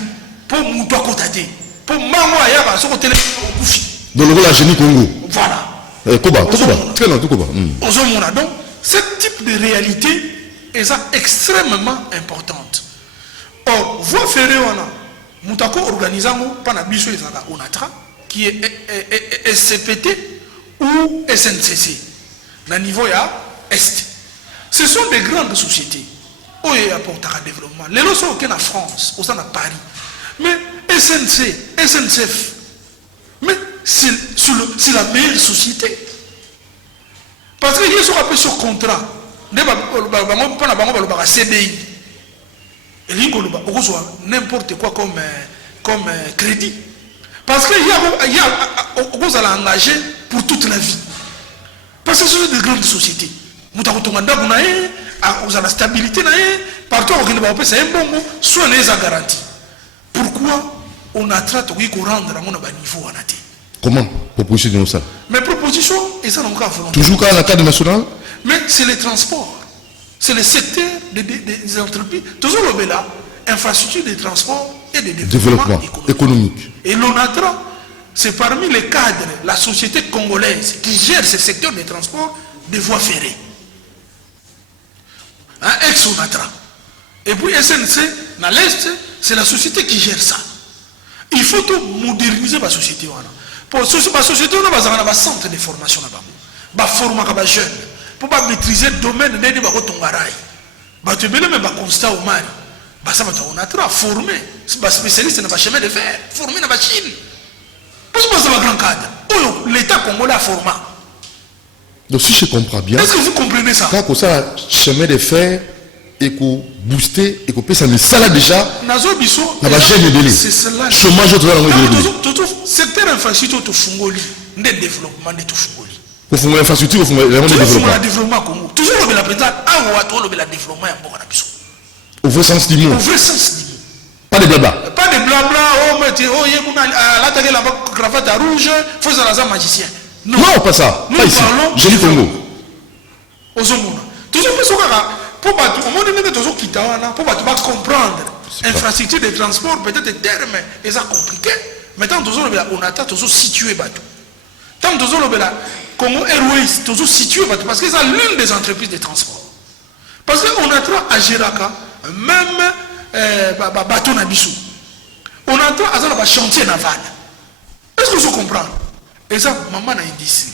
pour muto kotate pour mango aya ba soko tele okufi dans le la génie Congo voilà koba très long koba ozomona donc ce type de réalité est ça extrêmement importante or voie ferrée wana mutako organisamo pana biso ezaka onatra qui est SCPT ou SNCC, na niveau ya Est. Ce sont des grandes sociétés qui apportent un développement. Les lois sont aucun en France, au sein de Paris. Mais SNCF, mais c'est la meilleure société. Parce qu'ils sont appelés sur contrat. CDI. Et ils ont n'importe quoi comme crédit. Parce qu'il y a engagé pour toute la vie. Parce que ce sont des grandes sociétés. Vous avez la stabilité, partout c'est un bon mot, soit les garanties. Pourquoi on a traité de rendre à mon niveau? Comment proposition de ça? Mes propositions, et ça n'a pas toujours dans le cadre national? Mais c'est les transports. C'est le secteur des entreprises. Toujours le là, infrastructure des transports et des développement économique. Et l'ONATRA, c'est parmi les cadres, la société congolaise qui gère ce secteur des transports des voies ferrées. Ex-ONATRA. Et puis SNC, dans l'Est, c'est la société qui gère ça. Il faut tout moderniser la société. Pour la société, on a un centre de formation. On a former les jeunes. Pour maîtriser le domaine de l'Ongarai. On a constat au Mali. On a formé. Les spécialistes dans le chemin de fer. Formé dans la Chine. Pourquoi c'est un grand cadre? L'État congolais a formé. Donc si je comprends bien, est-ce que vous comprenez ça? Quand ça chemin de fer et qu'on booster et qu'on peut ça, mais ça là déjà, on va jamais délai. C'est cela. Chômage au travail. Secteur infrastructure de Fungoli, de développement de Fungoli. Pour faire l'infrastructure, il faut le développement Congo. Toujours le président a le développement en Bogana Bissau. Au vrai sens du mot. Au vrai sens du mot. Pas de blabla. Pas de blabla. Oh mais l'attaquer la cravate rouge, faut ça magicien. Non, pas ça. Nous pas ici. J'ai dit Congo. Toujours pour comprendre infrastructure de transport, peut-être des termes, et ça compliqué. Maintenant, on a toujours situé. Tant que Congo Airways, toujours situé, parce que c'est l'une des entreprises de transport. Parce qu'on a trop à Géraka, même bateau Nabissou. On a trop à chantier naval. Est-ce que vous comprenez? Et ça, maman a dit ici.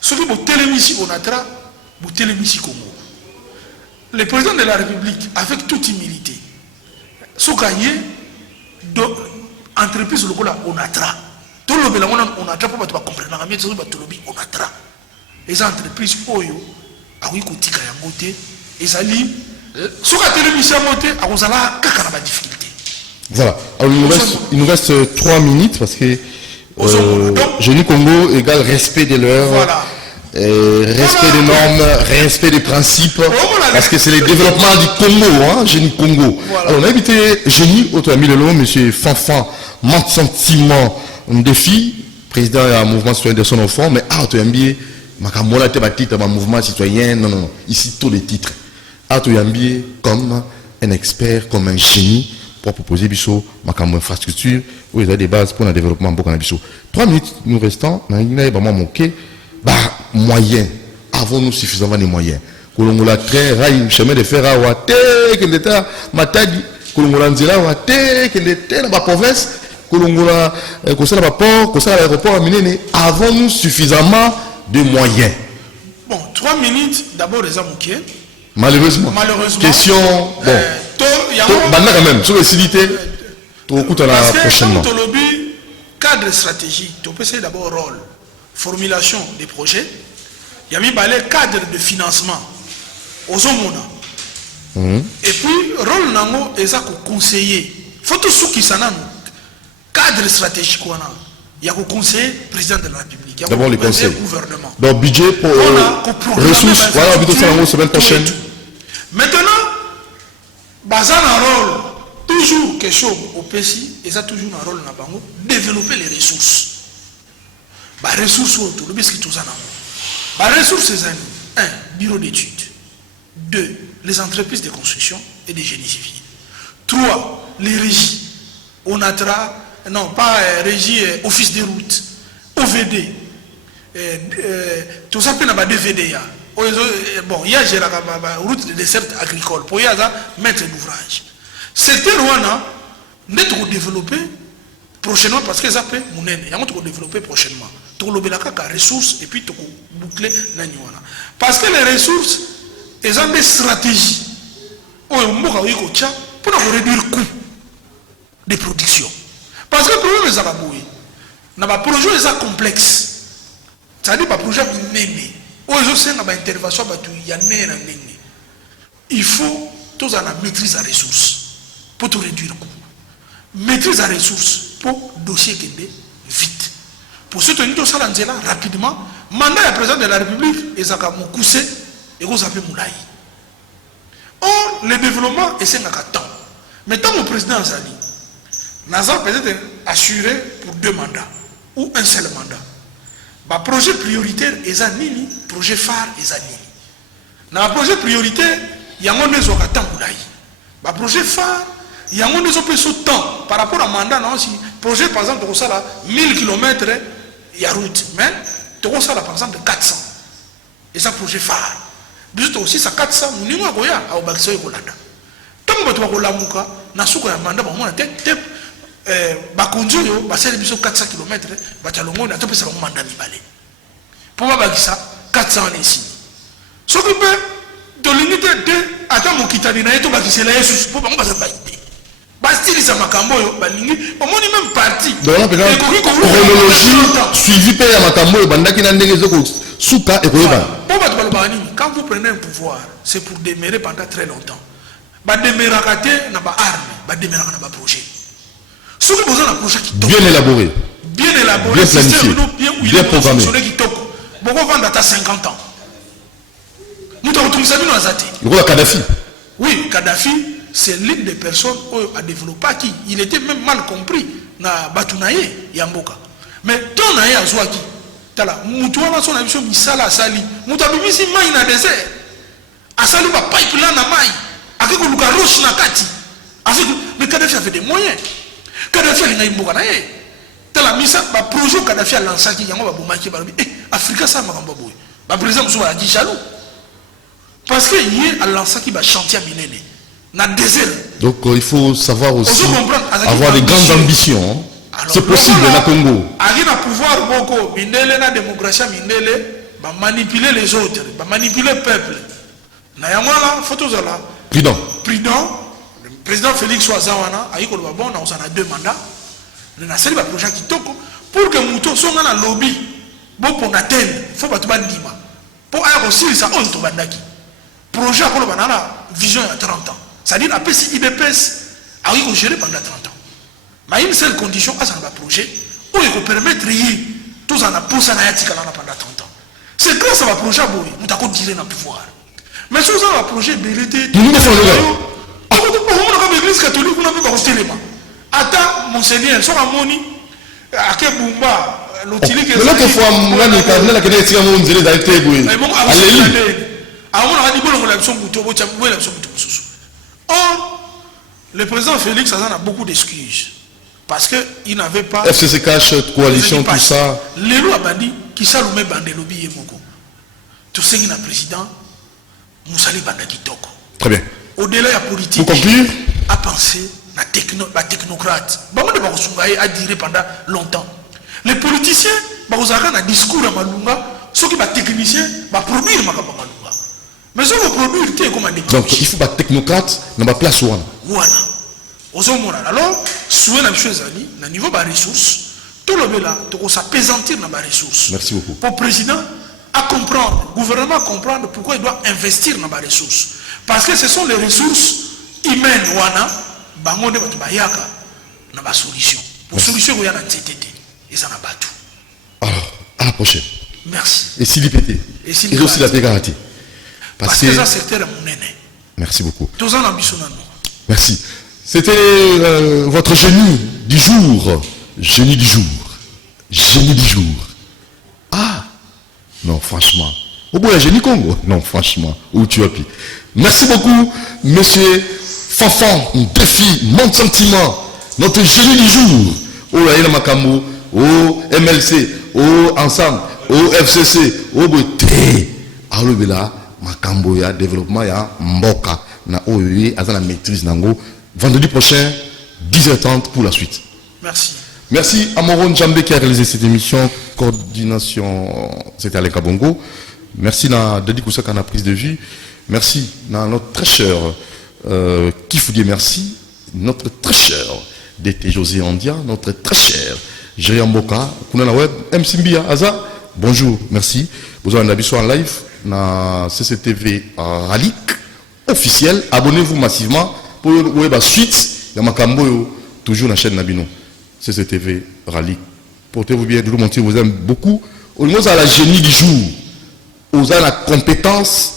Ce qui est télémissi, on a tra, vous télémissi Congo. Le président de la République, avec toute humilité, ce gagné, entreprise, on a tra. Tout le monde, on a tra pour comprendre. On a tra. Les entreprises, Oyo, a oui, Kotika Yamote, et ça dit, ce qui a télémissi à monter, on a la difficulté. Voilà. Alors, il nous reste 3 minutes parce que. Génie Congo égale respect de l'heure, voilà. Respect des normes, respect des principes, parce que c'est le développement du Congo, hein, Génie Congo. Voilà. Alors on a invité Génie, autre ami de l'eau, M. Fanfan, Mante Sentiment, défi, président du mouvement citoyen de son enfant, mais autre ami, Makamola Tebatite, mouvement citoyen, non, ici tous les titres. Autre ami comme un expert, comme un génie, pour proposer biso makambo infrastructure où il y a des bases pour le développement beaucoup biso. 3 minutes nous restons na ina ba moké ba moyen avons-nous suffisamment de moyens kolongola train rail chemin de fer wa te que l'état matadi kolongola nzela wa te que l'état na province kolongola ko sala ba port ko sala aéroport minene avons-nous suffisamment de moyens? Bon, 3 minutes d'abord les amoké. Malheureusement. Question bon. Quand même, sur les civilités, tu écoutes la prochainement. Parce que le cadre stratégique, tu peux essayer d'abord rôle, formulation des projets, il y a mis le cadre de financement aux hommes. Et puis, rôle nango est ça conseiller. Faut tout ce qui s'en a cadre stratégique il y a conseiller président de la République. D'abord les conseils. Gouvernement. Donc budget pour ressources, voilà, vidéo ça la semaine prochaine. Maintenant, basé un rôle, toujours quelque chose au PSI, et ça toujours un rôle dans le bango, développer les ressources. Les ressources autour, le biscuit tout ça. Les ressources, c'est 1, bureau d'études. 2, les entreprises de construction et de génie civil. 3, les régies. ONATRA, non, pas régie, office des routes, OVD. Tout ça, c'est un DVD. Bon, il y a la route de dessert agricole. Pour y avoir maître d'ouvrage. Secteur Rwanda, nous développer prochainement parce que ça peut nous aider. Nous développer prochainement. Tout le monde a des ressources et puis tout boucler. Parce que les ressources, Ils ont des stratégies pour réduire le coût de production. Parce que le problème est que les projets sont complexes. C'est-à-dire que les projets sont intervention. Il faut tous la maîtrise des ressources pour te réduire le coût. Maîtrise des ressources pour dossier qui est vite. Pour soutenir tout ça rapidement, mandat du président de la République est à Moukousse et vous avez Moulaï. Or, le développement est un temps. Mais tant que le président Azali, Nazar peut être assuré pour 2 mandats ou un seul mandat. Le projet prioritaire est un nini, projet phare est un nini. Dans le projet prioritaire, il y a un temps Moulaï. Le projet phare, il y a un temps par rapport à mandat. Le projet, par exemple, tu as 1000 km, il y a route. Mais tu as par exemple 400. Et c'est un projet phare. Biso aussi ça 400 munimo akoya au bakso ekolanda tango to bakolamuka na suko ya manda ba mona te ba konjoyo ba sele biso 400 km ba talongo na topesa ba manda mibale pour ba bakisa 400 ici soki pe to limite de ata mokitani na yeto bakisela yesu pour ba ngaba ba ide ba stili sa makambo yo ba lingi ba moni même parti donc la chronologie suivi pe ya makambo yo bandaki na ndenge zoko souka et quand vous prenez un pouvoir, c'est pour demeurer pendant très longtemps. Ba demeurer à côté na ba arme, ba demeurer na ba projet. Ce que vous avez un projet qui bien élaboré, bien planifié, bien programmé. Beaucoup vendre à 50 ans. Nous avons trouvé ça dans Azati. Le Kadhafi. Oui, Kadhafi, c'est l'une des personnes qui a développé qui il était même mal compris na Batunaye Yamboka. Mais ton aye azwaki tala mutu wana so na biso misala asali mutu abimisi mai na désert asali ba pipeline na mai akiko luka roche na kati asiku mais Kadhafi a fait des moyens. Kadhafi a mboka na ye tala misa ba projet Kadhafi a lancé ki yango ba bomaki ba bi Afrika sa makambo boy ba président so ba di jaloux parce que hier a lancé ki ba chantier minene na désert. Donc il faut savoir aussi avoir des grandes ambitions. C'est possible dans le Congo. Il a pouvoir beaucoup, la démocratie, manipuler les autres, manipuler le peuple. Prudent. Le président Félix Ouazawana a eu 2 mandats. Il a un projet qui toque pour que Mouto soit dans le lobby. Bon, pour Natel, il faut pas tout bandima. Pour avoir aussi ça, on te bandaki. Projet à la vision à 30 ans. C'est-à-dire la PCIDPS a eu géré pendant 30 ans. Mais une seule condition à ce projet, où il faut permettre de tous en apposer pendant 30 ans. C'est grâce à ce projet que nous avons tiré dans le pouvoir. Mais si vous avez un projet BLT, nous avons l'église catholique, nous avons un téléma. Attends, monseigneur, sur un moni, à quel bumba, l'outil que l'autre fois, moi, le cardinal a créé un monde de la Or, le président Félix a beaucoup d'excuses. Parce qu'il n'avait pas... FCC cache, coalition, tout ça. Les lois bandit qui s'allument bandé lobby et moko. Tout ce qui est le président, Moussali Bandaki Toko. Très bien. Au-delà de la politique, pour conclure, à penser à technocrate. A duré pendant longtemps. Les politiciens, ils ont un discours à Malunga, ceux qui sont techniciens, ils produire Malunga. Mais ceux qui produisent, c'est comme un déclenche. Donc il faut pas technocrate dans la place ouana. Alors, souhait la chose à niveau des ressources, tout le monde là, tu s'apaisantir dans les ressources. Merci beaucoup. Pour le président, à comprendre, le gouvernement à comprendre pourquoi il doit investir dans les ressources. Parce que ce sont les ressources humaines, wana, bangonde batu bayaka, na ba solution. Pour solution, il y a un CTT. Et ça n'a pas tout. Alors, à la prochaine. Merci. Et s'il y pété. Et aussi la pégarité. Parce que ça, c'était la monnaie. Merci beaucoup. Tous en ambition. Merci. C'était votre génie du jour. Génie du jour. Génie du jour. Ah! Non, franchement. Au bout de la génie Congo? Non, franchement. Où tu as pu. Merci beaucoup, monsieur Fanfan. Défi, mon sentiment. Notre génie du jour. Oh là, il y a Makambo. Oh, MLC. Oh, Ensemble. Oh, FCC. Oh, Beauté. Alors, là, Makambo, il y a développement, il y a Mboka. Na OEE, à la maîtrise Nango. Vendredi prochain, 10h30 pour la suite. Merci. Merci à Moron Djambé qui a réalisé cette émission. Coordination, c'était Alain Kabongo. Merci à Dedi Koussa qui a prise de vue. Merci à notre très cher Kifoudie, merci. Notre très cher DT José Andia, notre très cher Jérémy Mboka, Kunana Web, MC Mbia, Aza, bonjour, merci. Vous avez un avis en live na CCTV Ralik officiel. Abonnez-vous massivement pour la suite. Il y a toujours la chaîne Nabino. CCTV Ralik. Portez-vous bien, je vous montre, vous aime beaucoup. Au niveau de la génie du jour, vous avez la compétence.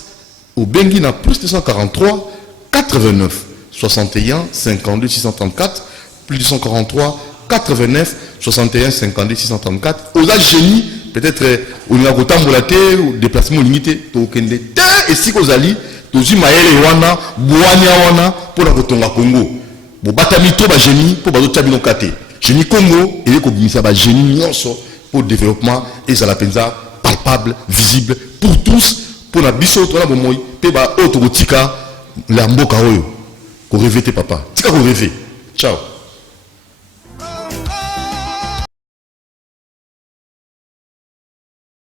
Au Bengi na plus 243 89 61 52 634 plus 243 89 61 52 634. Aux génie peut-être au niveau de ou déplacement limité tokende et si vous allez tozu maele wana boania wana pour la kotonga Congo bo batami to ba génie pour bazo tabino kate génie Congo et ko bimisa ba génie nyonso pour développement et ça la penza palpable visible pour tous pour la biso to la bomoy pe ba auto tika la mboka oyo ko rêver papa tika ko rêver ciao.